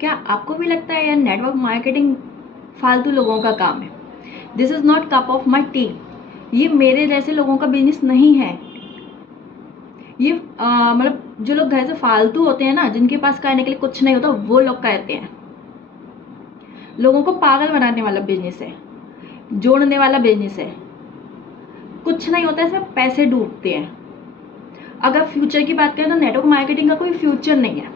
क्या आपको भी लगता है यार नेटवर्क मार्केटिंग फालतू लोगों का काम है? This is not cup of my T. ये मेरे जैसे लोगों का बिजनेस नहीं है। ये मतलब जो लोग घर से फालतू होते हैं ना, जिनके पास करने के लिए कुछ नहीं होता, वो लोग करते हैं। लोगों को पागल बनाने वाला बिजनेस है, जोड़ने वाला बिजनेस है। कुछ नहीं होता, इसमें पैसे डूबते हैं। अगर फ्यूचर की बात करें तो नेटवर्क मार्केटिंग का कोई फ्यूचर नहीं है।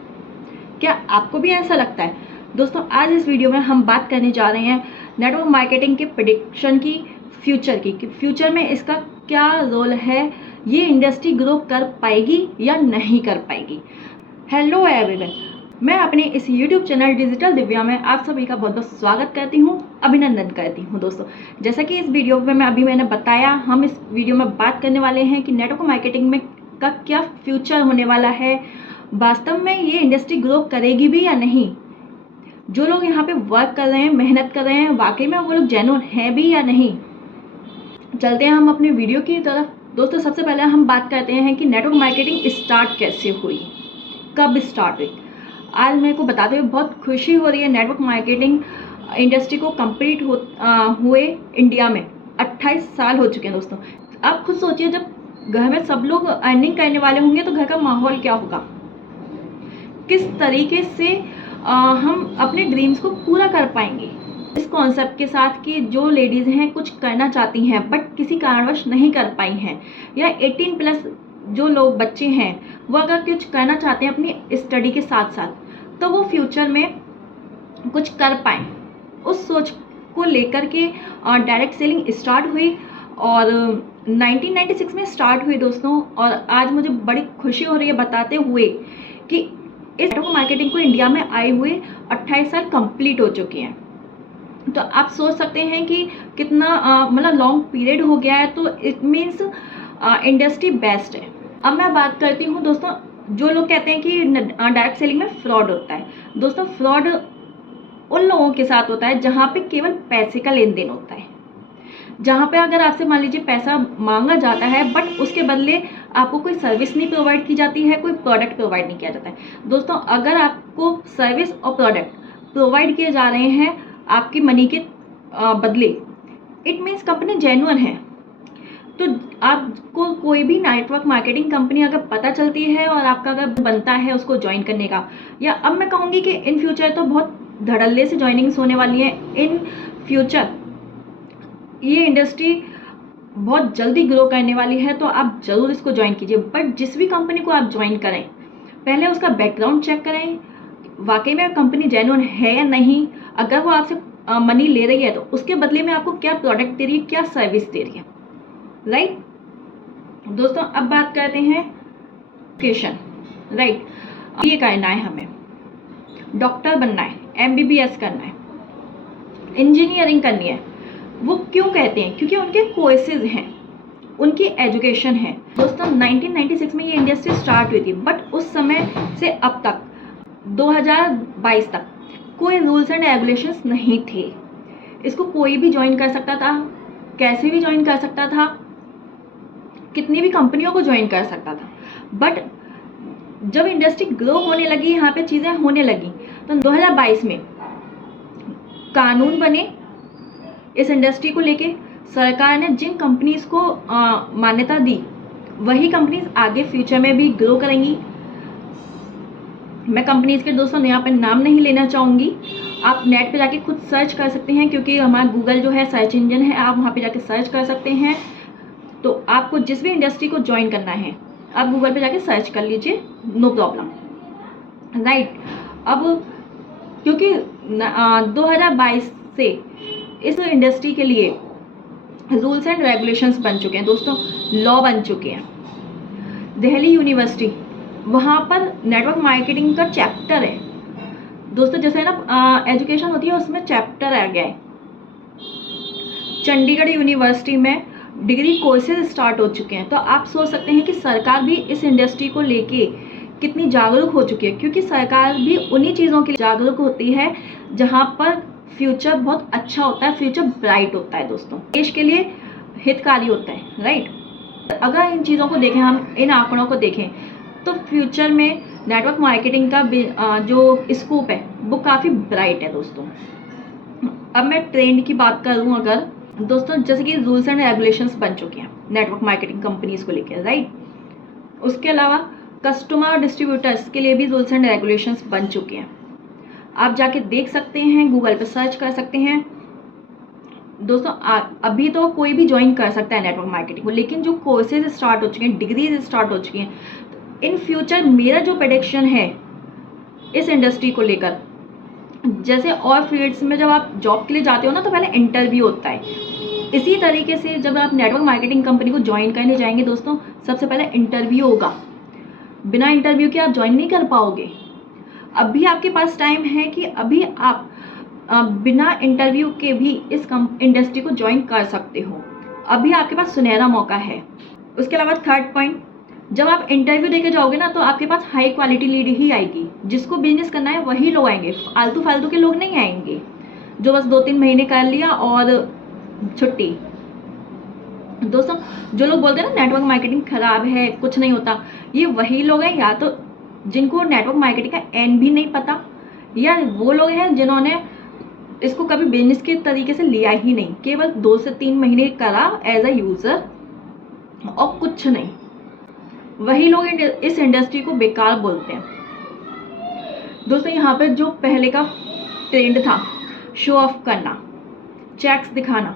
क्या आपको भी ऐसा लगता है? दोस्तों, आज इस वीडियो में हम बात करने जा रहे हैं नेटवर्क मार्केटिंग के प्रेडिक्शन की, फ्यूचर की, कि फ्यूचर में इसका क्या रोल है, ये इंडस्ट्री ग्रो कर पाएगी या नहीं कर पाएगी। हेलो एवरीवन, मैं अपने इस यूट्यूब चैनल डिजिटल दिव्या में आप सभी का बहुत बहुत स्वागत करती हूँ, अभिनंदन करती हूँ। दोस्तों, जैसा कि इस वीडियो में मैंने बताया, हम इस वीडियो में बात करने वाले हैं कि नेटवर्क मार्केटिंग में का क्या फ्यूचर होने वाला है, वास्तव में ये इंडस्ट्री ग्रो करेगी भी या नहीं, जो लोग यहाँ पे वर्क कर रहे हैं, मेहनत कर रहे हैं, वाकई में वो लोग जेन्युइन हैं भी या नहीं। चलते हैं हम अपने वीडियो की तरफ। दोस्तों, सबसे पहले हम बात करते हैं कि नेटवर्क मार्केटिंग स्टार्ट कैसे हुई, कब स्टार्ट हुई। आज मेरे को बताते हुए बहुत खुशी हो रही है। नेटवर्क मार्केटिंग इंडस्ट्री को कंप्लीट हुए इंडिया में 28 साल हो चुके हैं। दोस्तों, आप खुद सोचिए, जब घर में सब लोग अर्निंग करने वाले होंगे तो घर का माहौल क्या होगा, किस तरीके से हम अपने ड्रीम्स को पूरा कर पाएंगे। इस कॉन्सेप्ट के साथ कि जो लेडीज़ हैं कुछ करना चाहती हैं बट किसी कारणवश नहीं कर पाई हैं, या 18+ जो लोग बच्चे हैं वो अगर कुछ करना चाहते हैं अपनी स्टडी के साथ साथ, तो वो फ्यूचर में कुछ कर पाएँ, उस सोच को लेकर के डायरेक्ट सेलिंग स्टार्ट हुई और 1996 में स्टार्ट हुई दोस्तों। और आज मुझे बड़ी खुशी हो रही है बताते हुए कि इस नेटवर्क मार्केटिंग को इंडिया में आए हुए 28 साल कंप्लीट हो चुके हैं। तो आप सोच सकते हैं कि कितना मतलब लॉन्ग पीरियड हो गया है। तो इट मीन्स इंडस्ट्री बेस्ट है। अब मैं बात करती हूँ दोस्तों, जो लोग कहते हैं कि डायरेक्ट सेलिंग में फ्रॉड होता है। दोस्तों, फ्रॉड उन लोगों के साथ होता है जहाँ पे केवल पैसे का लेन देन होता है, जहाँ पे अगर आपसे मान लीजिए पैसा मांगा जाता है बट उसके बदले आपको कोई सर्विस नहीं प्रोवाइड की जाती है, कोई प्रोडक्ट प्रोवाइड नहीं किया जाता है। दोस्तों, अगर आपको सर्विस और प्रोडक्ट प्रोवाइड किए जा रहे हैं आपकी मनी के बदले, इट मीन्स कंपनी जेन्युइन है। तो आपको कोई भी नेटवर्क मार्केटिंग कंपनी अगर पता चलती है और आपका अगर बनता है उसको ज्वाइन करने का, या अब मैं कहूँगी कि इन फ्यूचर तो बहुत धड़ल्ले से ज्वाइनिंग्स होने वाली है। इन फ्यूचर ये इंडस्ट्री बहुत जल्दी ग्रो करने वाली है, तो आप ज़रूर इसको ज्वाइन कीजिए। बट जिस भी कंपनी को आप ज्वाइन करें, पहले उसका बैकग्राउंड चेक करें, वाकई में कंपनी जेन्युइन है या नहीं। अगर वो आपसे मनी ले रही है तो उसके बदले में आपको क्या प्रोडक्ट दे रही है, क्या सर्विस दे रही है, राइट। दोस्तों, अब बात करते हैं एजुकेशन, राइट। ये करना है, हमें डॉक्टर बनना है, MBBS करना है, इंजीनियरिंग करनी है। वो क्यों कहते हैं? क्योंकि उनके कोर्सेज हैं, उनकी एजुकेशन है। दोस्तों, 1996 में ये इंडस्ट्री स्टार्ट हुई थी, बट उस समय से अब तक 2022 तक कोई रूल्स एंड रेगुलेशंस नहीं थे। इसको कोई भी ज्वाइन कर सकता था, कैसे भी ज्वाइन कर सकता था, कितनी भी कंपनियों को ज्वाइन कर सकता था। बट जब इंडस्ट्री ग्रो होने लगी, यहाँ पे चीज़ें होने लगी, तो 2022 में कानून बने इस इंडस्ट्री को लेके। सरकार ने जिन कंपनीज को मान्यता दी, वही कंपनीज आगे फ्यूचर में भी ग्रो करेंगी। मैं कंपनीज के दोस्तों यहाँ पर नाम नहीं लेना चाहूँगी, आप नेट पे जाके खुद सर्च कर सकते हैं, क्योंकि हमारा गूगल जो है सर्च इंजन है, आप वहाँ पे जाके सर्च कर सकते हैं। तो आपको जिस भी इंडस्ट्री को ज्वाइन करना है, आप गूगल पे जाके सर्च कर लीजिए, नो प्रॉब्लम, राइट। अब क्योंकि 2022 से इस इंडस्ट्री के लिए रूल्स एंड रेगुलेशंस बन चुके हैं दोस्तों, लॉ बन चुके हैं। दिल्ली यूनिवर्सिटी, वहाँ पर नेटवर्क मार्केटिंग का चैप्टर है दोस्तों। जैसे ना एजुकेशन होती है, उसमें चैप्टर आ गया है। चंडीगढ़ यूनिवर्सिटी में डिग्री कोर्सेज स्टार्ट हो चुके हैं। तो आप सोच सकते हैं कि सरकार भी इस इंडस्ट्री को लेके कितनी जागरूक हो चुकी है, क्योंकि सरकार भी उन्हीं चीज़ों के लिए जागरूक होती है जहाँ पर फ्यूचर बहुत अच्छा होता है, फ्यूचर ब्राइट होता है दोस्तों, देश के लिए हितकारी होता है, राइट। अगर इन चीज़ों को देखें, हम इन आंकड़ों को देखें, तो फ्यूचर में नेटवर्क मार्केटिंग का जो स्कोप है वो काफ़ी ब्राइट है दोस्तों। अब मैं ट्रेंड की बात करूँ अगर दोस्तों, जैसे कि रूल्स एंड रेगुलेशंस बन चुके हैं नेटवर्क मार्केटिंग कंपनीज को लेकर, राइट। उसके अलावा कस्टमर और डिस्ट्रीब्यूटर्स के लिए भी रूल्स एंड रेगुलेशंस बन चुके हैं। आप जाके देख सकते हैं, गूगल पर सर्च कर सकते हैं दोस्तों। अभी तो कोई भी ज्वाइन कर सकता है नेटवर्क मार्केटिंग को, लेकिन जो कोर्सेज स्टार्ट हो चुके हैं, डिग्रीज स्टार्ट हो चुकी हैं, इन फ्यूचर मेरा जो प्रेडिक्शन है इस इंडस्ट्री को लेकर, जैसे और फील्ड्स में जब आप जॉब के लिए जाते हो ना तो पहले इंटरव्यू होता है, इसी तरीके से जब आप नेटवर्क मार्केटिंग कंपनी को ज्वाइन करने जाएंगे दोस्तों, सबसे पहले इंटरव्यू होगा। बिना इंटरव्यू के आप ज्वाइन नहीं कर पाओगे। अभी आपके पास टाइम है कि अभी आप बिना इंटरव्यू के भी इस इंडस्ट्री को ज्वाइन कर सकते हो। अभी आपके पास सुनहरा मौका है। उसके अलावा थर्ड पॉइंट, जब आप इंटरव्यू देके जाओगे ना तो आपके पास हाई क्वालिटी लीड ही आएगी। जिसको बिजनेस करना है वही लोग आएंगे, फालतू फालतू के लोग नहीं आएंगे जो बस 2-3 महीने कर लिया और छुट्टी। दोस्तों, जो लोग बोलते हैं ना नेटवर्क मार्केटिंग खराब है, कुछ नहीं होता, ये वही लोग हैं या तो जिनको नेटवर्क मार्केटिंग का एंड भी नहीं पता, या वो लोग हैं जिन्होंने इसको कभी बिजनेस के तरीके से लिया ही नहीं, केवल 2 से 3 महीने करा एज अ यूजर और कुछ नहीं। वही लोग इस इंडस्ट्री को बेकार बोलते हैं। दोस्तों, यहाँ पे जो पहले का ट्रेंड था शो ऑफ करना, चेक्स दिखाना,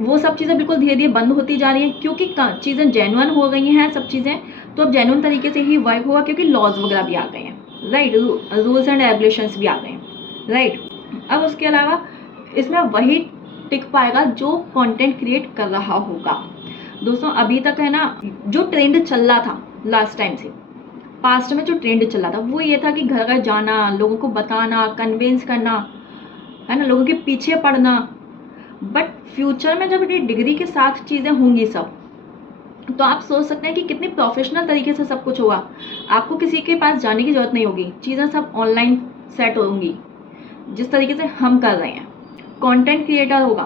वो सब चीज़ें बिल्कुल धीरे धीरे बंद होती जा रही हैं, क्योंकि चीज़ें जेन्युइन हो गई हैं सब चीज़ें। तो अब जेन्युइन तरीके से ही वर्क होगा, क्योंकि लॉज वगैरह भी आ गए हैं, राइट, रूल्स एंड रेगुलेशंस भी आ गए हैं, राइट। अब उसके अलावा इसमें वही टिक पाएगा जो कंटेंट क्रिएट कर रहा होगा। दोस्तों, अभी तक है ना जो ट्रेंड चल रहा था लास्ट टाइम से, पास्ट में जो ट्रेंड चल रहा था वो ये था कि घर घर जाना, लोगों को बताना, कन्विंस करना, है ना, लोगों के पीछे पड़ना। बट फ्यूचर में जब ये डिग्री के साथ चीज़ें होंगी सब, तो आप सोच सकते हैं कि कितनी प्रोफेशनल तरीके से सब कुछ होगा। आपको किसी के पास जाने की जरूरत नहीं होगी, चीज़ें सब ऑनलाइन सेट होंगी जिस तरीके से हम कर रहे हैं। कंटेंट क्रिएटर होगा,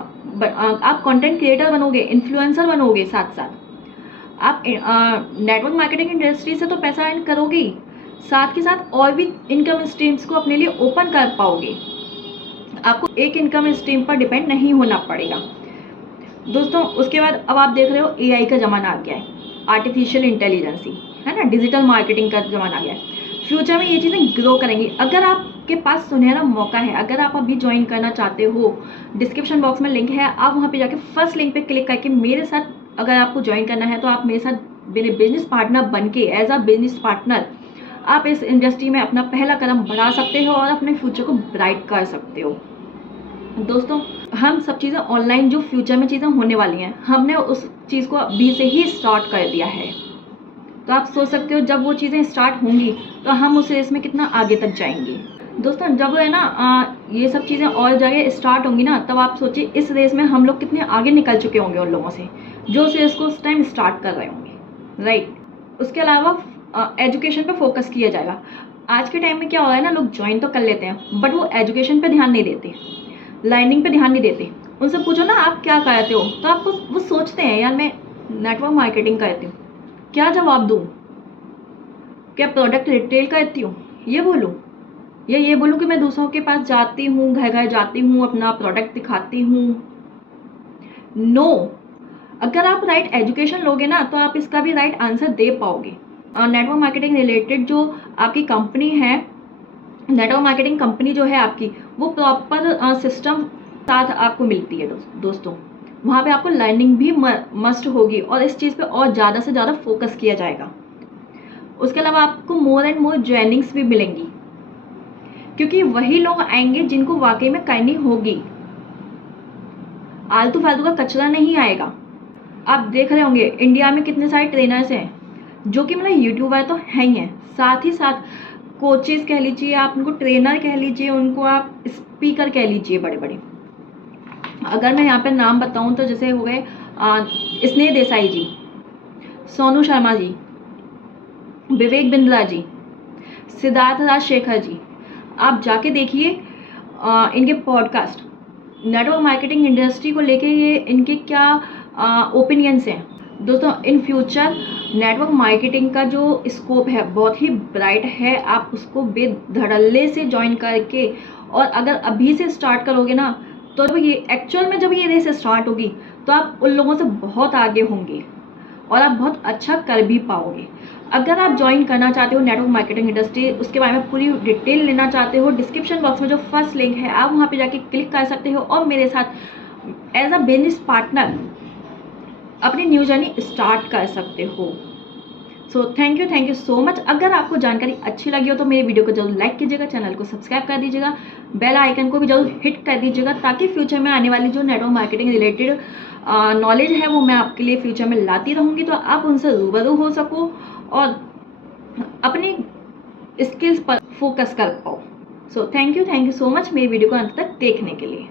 आप कंटेंट क्रिएटर बनोगे, इन्फ्लुएंसर बनोगे, साथ साथ आप नेटवर्क मार्केटिंग इंडस्ट्री से तो पैसा अर्न करोगे ही, साथ के साथ और भी इनकम स्ट्रीम्स को अपने लिए ओपन कर पाओगे। आपको एक इनकम स्ट्रीम पर डिपेंड नहीं होना पड़ेगा। दोस्तों, उसके बाद अब आप देख रहे हो AI का ज़माना आ गया है, आर्टिफिशियल इंटेलिजेंसी, है ना, डिजिटल मार्केटिंग का ज़माना आ गया है। फ्यूचर में ये चीज़ें ग्रो करेंगी। अगर आपके पास सुनहरा मौका है, अगर आप अभी ज्वाइन करना चाहते हो, डिस्क्रिप्शन बॉक्स में लिंक है, आप वहाँ पे जाके फर्स्ट लिंक पे क्लिक करके मेरे साथ अगर आपको ज्वाइन करना है तो आप मेरे साथ मेरे बिजनेस पार्टनर बन के एज अ बिजनेस पार्टनर आप इस इंडस्ट्री में अपना पहला कदम बढ़ा सकते हो और अपने फ्यूचर को ब्राइट कर सकते हो। दोस्तों, हम सब चीज़ें ऑनलाइन जो फ्यूचर में चीज़ें होने वाली हैं, हमने उस चीज़ को अभी से ही स्टार्ट कर दिया है। तो आप सोच सकते हो जब वो चीज़ें स्टार्ट होंगी तो हम उस रेस में कितना आगे तक जाएंगे। दोस्तों, जब है ना ये सब चीज़ें और जगह स्टार्ट होंगी ना, तब आप सोचिए इस रेस में हम लोग कितने आगे निकल चुके होंगे उन लोगों से जो उस रेस को उस टाइम स्टार्ट कर रहे होंगे, राइट। उसके अलावा एजुकेशन पे फोकस किया जाएगा। आज के टाइम में क्या हो रहा है ना, लोग ज्वाइन तो कर लेते हैं बट वो एजुकेशन पे ध्यान नहीं देते, लाइनिंग पे ध्यान नहीं देते। उनसे पूछो ना आप क्या करते हो तो आपको वो सोचते हैं यार मैं नेटवर्क मार्केटिंग करती हूँ, क्या जवाब दूँ, क्या प्रोडक्ट रिटेल करती हूँ ये बोलूँ, या ये बोलूँ कि मैं दूसरों के पास जाती हूँ, घर घर जाती हूँ, अपना प्रोडक्ट दिखाती हूँ। नो, अगर आप राइट एजुकेशन लोगे ना तो आप इसका भी राइट आंसर दे पाओगे। नेटवर्क मार्केटिंग रिलेटेड जो आपकी कंपनी है, नेटवर्क मार्केटिंग कंपनी जो है आपकी, वो प्रॉपर सिस्टम साथ आपको मिलती है दोस्तों। वहाँ पे आपको लर्निंग भी मस्ट होगी और इस चीज़ पे और ज़्यादा से ज़्यादा फोकस किया जाएगा। उसके अलावा आपको मोर एंड मोर ज्वाइनिंग्स भी मिलेंगी, क्योंकि वही लोग आएंगे जिनको वाकई में करनी होगी। आलतू फालतू का कचरा नहीं आएगा। आप देख रहे होंगे इंडिया में कितने सारे ट्रेनर्स हैं जो कि मतलब यूट्यूबर तो है ही हैं, साथ ही साथ कोचेस कह लीजिए, आप उनको ट्रेनर कह लीजिए, उनको आप स्पीकर कह लीजिए, बड़े बड़े। अगर मैं यहाँ पे नाम बताऊँ तो जैसे हो गए स्नेह देसाई जी, सोनू शर्मा जी, विवेक बिंद्रा जी, सिद्धार्थ राजशेखर जी। आप जाके देखिए इनके पॉडकास्ट, नेटवर्क मार्केटिंग इंडस्ट्री को लेके ये इनके क्या ओपिनियंस हैं। दोस्तों इन फ्यूचर नेटवर्क मार्केटिंग का जो स्कोप है बहुत ही ब्राइट है। आप उसको बेधड़ल्ले से ज्वाइन करके, और अगर अभी से स्टार्ट करोगे ना, तो जब ये एक्चुअल में जब ये रेस स्टार्ट होगी तो आप उन लोगों से बहुत आगे होंगे और आप बहुत अच्छा कर भी पाओगे। अगर आप ज्वाइन करना चाहते हो नेटवर्क मार्केटिंग इंडस्ट्री, उसके बारे में पूरी डिटेल लेना चाहते हो, डिस्क्रिप्शन बॉक्स में जो फर्स्ट लिंक है आप वहाँ पे जाके क्लिक कर सकते हो और मेरे साथ एज अ बिजनेस पार्टनर अपनी न्यू जर्नी स्टार्ट कर सकते हो। So thank you so much. अगर आपको जानकारी अच्छी लगी हो तो मेरे वीडियो को जरूर लाइक कीजिएगा, चैनल को सब्सक्राइब कर दीजिएगा, बेल आइकन को भी जरूर हिट कर दीजिएगा, ताकि फ्यूचर में आने वाली जो नेटवर्क मार्केटिंग रिलेटेड नॉलेज है वो मैं आपके लिए फ्यूचर में लाती रहूँगी, तो आप उनसे रूबरू हो सको और अपनी स्किल्स पर फोकस कर पाओ। So thank you so much मेरी वीडियो को अंत तक देखने के लिए।